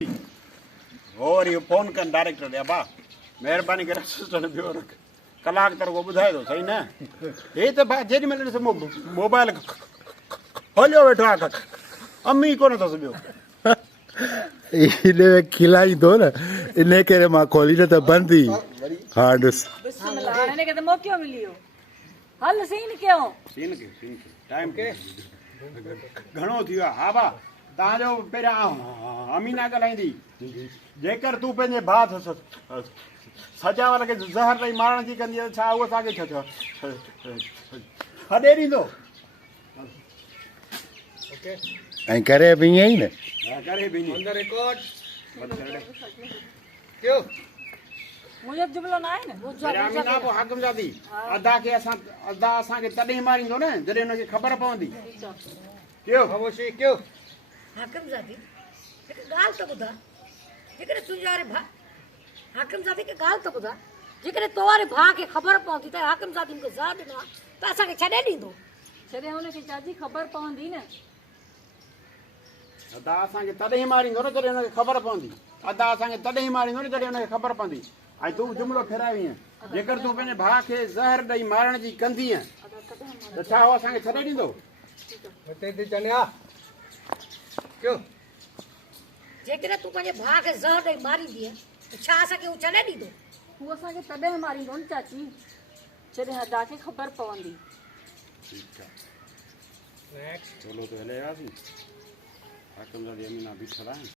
और ये फोन कर डायरेक्टर दे बा मेहरबानी करे असिस्टेंट बियो रख कलाक तर को बुधाए तो सही ना ये तो बा जेडी मिले से मोबाइल खोलियो बैठो आ अम्मी कोन तो बियो इने खिलाई दो ना इने करे मां खोली न त बंदी हां दस बिस्मिल्लाह ने के मौको मिलियो हल सीन क्यों सीन के टाइम के घणो थियो हा बा ता जो पेरा अमीना गलाईंदी जेकर तू पंहिंजे भाउ सजा वाला के ज़हर ॾेई मारण जी कंदी छा उहो असांखे छा छॾे ॾींदो ऐं करे बि ईअं ई न करे बि ईअं अंदर रिकॉर्ड क्यों मुझे जुमलो ना है ना वो अमीना पोइ हाकम जादी अदा के असांखे तॾहिं मारींदो न जॾहिं हुनखे ख़बर पवंदी क्यों खामोशी क्यों हाकम जादी एक गाल तो बुधा जेकरे तुजारे भा हाकम जादी के गाल तो बुधा जेकरे तोवारे भा के खबर पवंदी त हाकम जादी के ज़ाद ॾिनो त असां खे छॾे ॾींदो छॾे हुन खे चाची ख़बर पवंदी न अदा असांखे तॾहिं मारींदो न जॾहिं हुनखे ख़बर पवंदी अदा असांखे तॾहिं मारींदो न जॾहिं हुनखे ख़बर पवंदी ऐं तूं जुमिलो फेरावीअ जेकर तूं पंहिंजे भाउ खे ज़हर ॾेई मारण जी कंदीअ त छा उहो असांखे छॾे ॾींदो मते ते चनिया क्यों जेकरे तू पंहिंजे भा खे ज़हर ॾेई मारींदी त छा असां खे छॾे ॾींदो हू असांखे तॾहिं मारींदो न चाची जॾहिं अदा खे ख़बर पवंदी ठीकु आहे नेक्स्ट चलो तो हले वियासीं हाकम जादी अमीना बीठल आहिनि